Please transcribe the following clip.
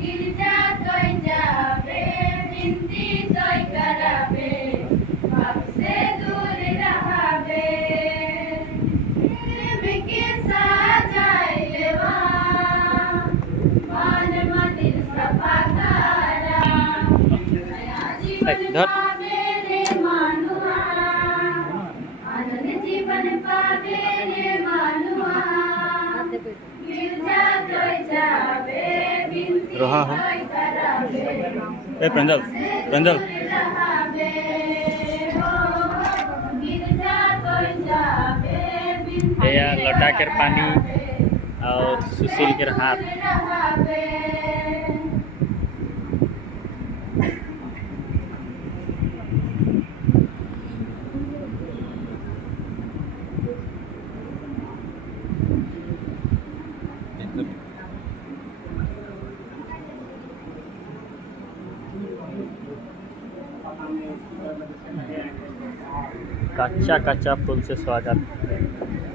गिरजा तोय जाबे बिनती तोय कराबे पाप से दूर रहाबे प्रेम के साजाइलवा मान मंदिर सफा करा नया जीवन पावे रे मानुआ आनंद जीवन पावे रे मानुआ गिरजा तोय जाबे बिनती रोहा हो तोय कराबे ए प्रंजल प्रंजल रहाबे हो गिरजा तोय जाबे बिनती ये लद्दाखेर पानी और सुशील के हाथ रहाबे कच्चा कच्चा फूल से स्वागत।